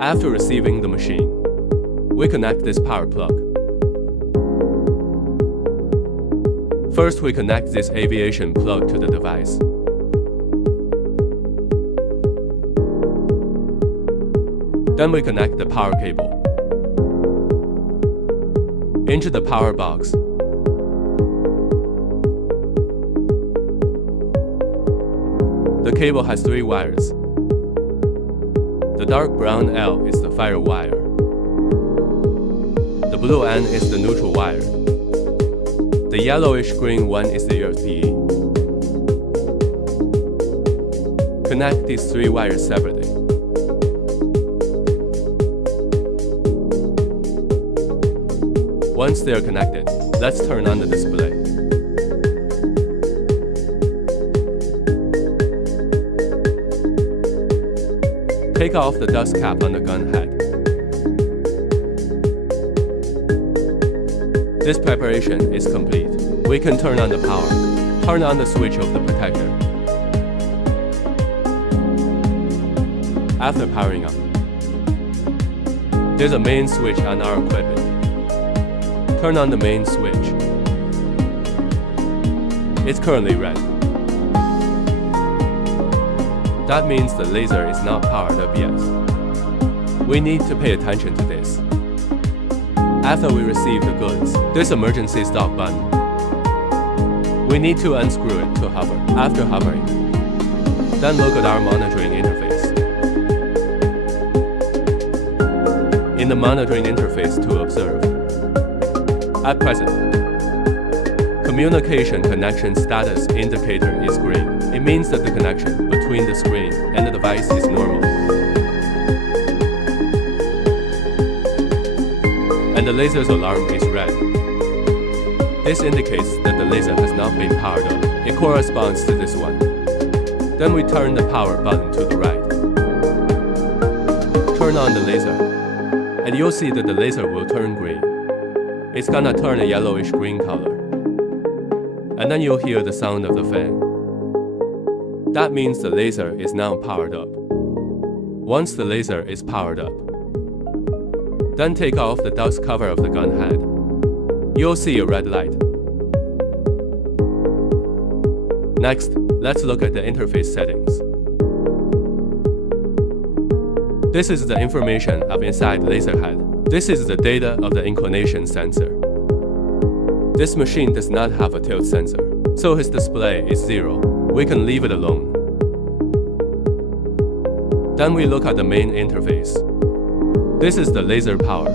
After receiving the machine, we connect this power plug. First, we connect this aviation plug to the device. Then we connect the power cable into the power box. The cable has 3 wires. The dark brown L is the fire wire. The blue N is the neutral wire. The yellowish green one is the USB. Connect these 3 wires separately. Once they are connected, let's turn on the display. Take off the dust cap on the gun head. This preparation is complete. We can turn on the power. Turn on the switch of the protector. After powering up, there's a main switch on our equipment. Turn on the main switch. It's currently red. That means the laser is not powered up yet. We need to pay attention to this. After we receive the goods, this emergency stop button. We need to unscrew it to hover. After hovering, then look at our monitoring interface. In the monitoring interface to observe. At present, communication connection status indicator is green. It means that the connection between the screen and the device is normal. And the laser's alarm is red. This indicates that the laser has not been powered up. It corresponds to this one. Then we turn the power button to the right. Turn on the laser, and you'll see that the laser will turn green. It's gonna turn a yellowish green color. And then you'll hear the sound of the fan. That means the laser is now powered up. Once the laser is powered up, then take off the dust cover of the gun head. You'll see a red light. Next, let's look at the interface settings. This is the information of inside laser head. This is the data of the inclination sensor. This machine does not have a tilt sensor, so his display is 0. We can leave it alone. Then we look at the main interface. This is the laser power.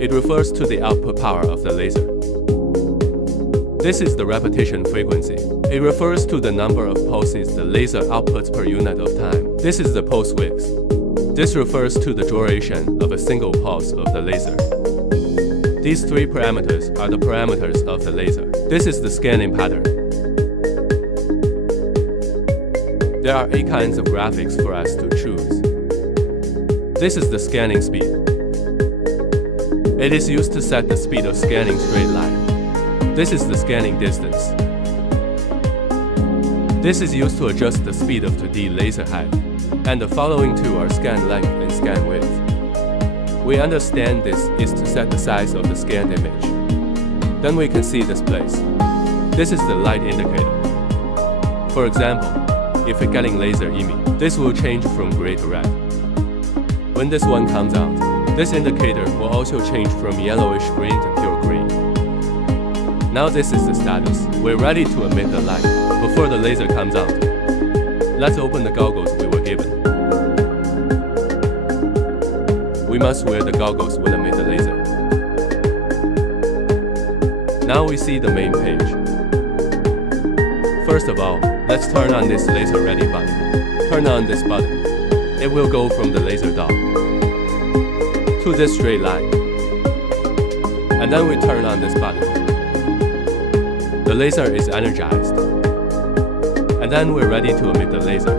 It refers to the output power of the laser. This is the repetition frequency. It refers to the number of pulses the laser outputs per unit of time. This is the pulse width. This refers to the duration of a single pulse of the laser. These 3 parameters are the parameters of the laser. This is the scanning pattern. There are 8 kinds of graphics for us to choose. This is the scanning speed. It is used to set the speed of scanning straight line. This is the scanning distance. This is used to adjust the speed of 2D laser head. And the following 2 are scan length and scan width. We understand this is to set the size of the scanned image. Then we can see displays. This is the light indicator. For example, if we're getting laser image, this will change from gray to red. When this one comes out, this indicator will also change from yellowish green to pure green. Now this is the status. We're ready to emit the light. Before the laser comes out, let's open the goggles we were given. We must wear the goggles when emit the laser. Now we see the main page. First of all, let's turn on this laser ready button. Turn on this button. It will go from the laser dot to this straight line. And then we turn on this button. The laser is energized. And then we're ready to emit the laser.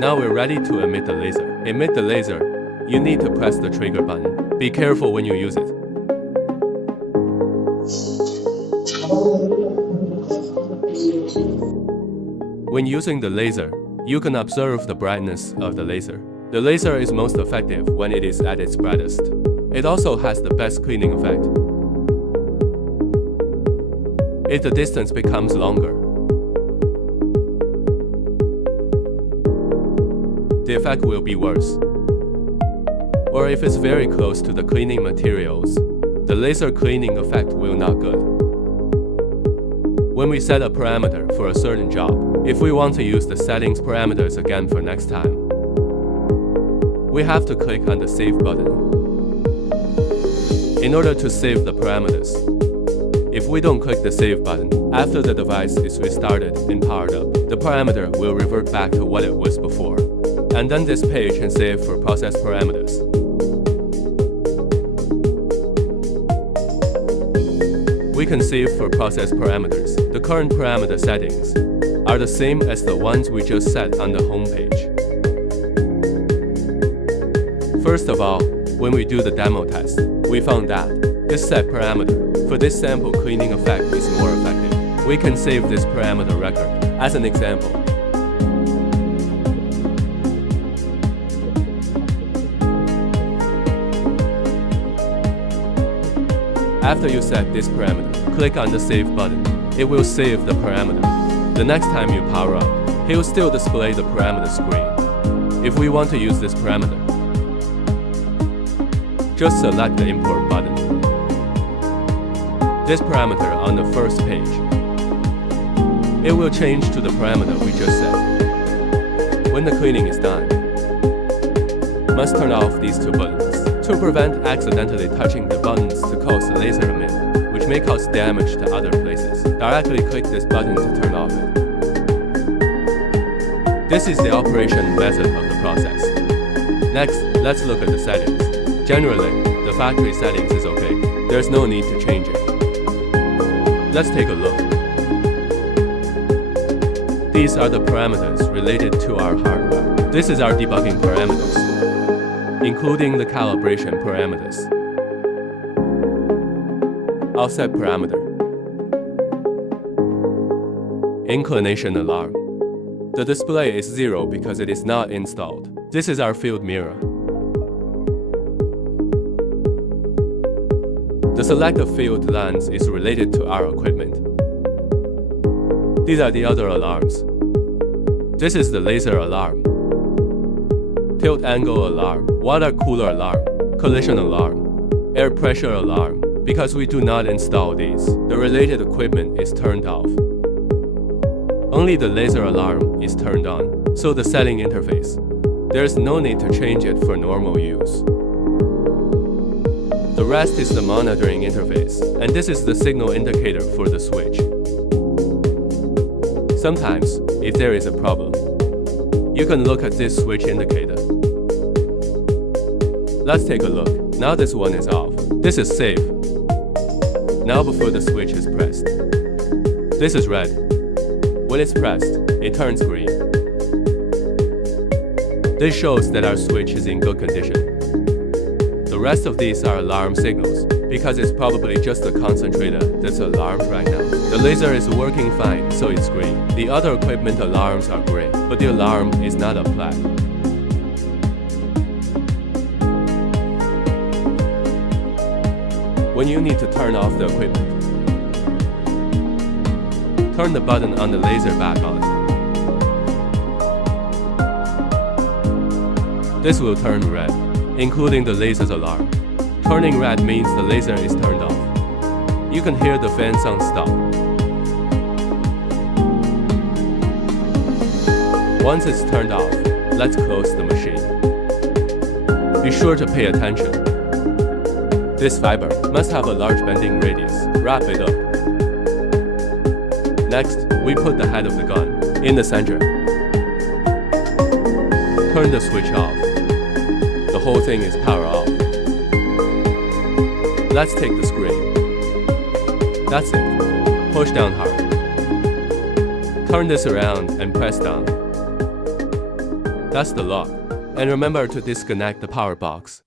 Now we're ready to emit the laser. Emit the laser, you need to press the trigger button. Be careful when you use it. When using the laser, You can observe the brightness of the laser. The laser is most effective when it is at its brightest. It also has the best cleaning effect. If the distance becomes longer, the effect will be worse. Or if it's very close to the cleaning materials, the laser cleaning effect will not good. When we set a parameter for a certain job, if we want to use the settings parameters again for next time, we have to click on the Save button. In order to save the parameters, if we don't click the Save button, after the device is restarted and powered up, the parameter will revert back to what it was before. And then this page can save for process parameters. We can save for process parameters. The current parameter settings are the same as the ones we just set on the home page. First of all, when we do the demo test, we found that this set parameter for this sample cleaning effect is more effective. We can save this parameter record as an example. After you set this parameter, click on the Save button. It will save the parameter. The next time you power up, it will still display the parameter screen. If we want to use this parameter, just select the Import button. This parameter on the first page, it will change to the parameter we just set. When the cleaning is done, must turn off these two buttons to prevent accidentally touching the buttons to cause the laser emit, which may cause damage to other places. Directly click this button to turn off it. This is the operation method of the process. Next, let's look at the settings. Generally, the factory settings is okay. There's no need to change it. Let's take a look. These are the parameters related to our hardware. This is our debugging parameters, including the calibration parameters. Offset parameter. Inclination alarm. The display is 0 because it is not installed. This is our field mirror. The select of field lens is related to our equipment. These are the other alarms. This is the laser alarm, tilt angle alarm, water cooler alarm, collision alarm, air pressure alarm. Because we do not install these, the related equipment is turned off. Only the laser alarm is turned on, so the setting interface, there is no need to change it for normal use. The rest is the monitoring interface, and this is the signal indicator for the switch. Sometimes, if there is a problem, you can look at this switch indicator. Let's take a look. Now this one is off. This is safe. Now before the switch is pressed, this is red. When it's pressed, it turns green. This shows that our switch is in good condition. The rest of these are alarm signals, because it's probably just the concentrator that's alarmed right now. The laser is working fine, so it's green. The other equipment alarms are green, but the alarm is not applied. When you need to turn off the equipment, turn the button on the laser back on. This will turn red, including the laser's alarm. Turning red means the laser is turned off. You can hear the fan sound stop. Once it's turned off, let's close the machine. Be sure to pay attention. This fiber must have a large bending radius. Wrap it up. Next, we put the head of the gun in the center. Turn the switch off. The whole thing is power off. Let's take the screen. That's it. Push down hard. Turn this around and press down. That's the lock. And remember to disconnect the power box.